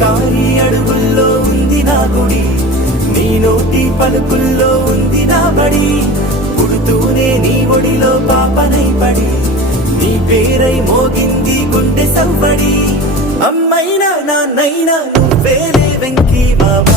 కారి అడుగుల్లో ఉంది నా గుడి, నీ నోటి పలుకుల్లో ఉంది నా బడి. పుడుతూనే నీ ఒడిలో పాపనై పడి, నీ పేరై మోగింది గుండె సవ్వడి. అమ్మైనా నాన్నైనా నువ్వేలే వెంకీ మామ.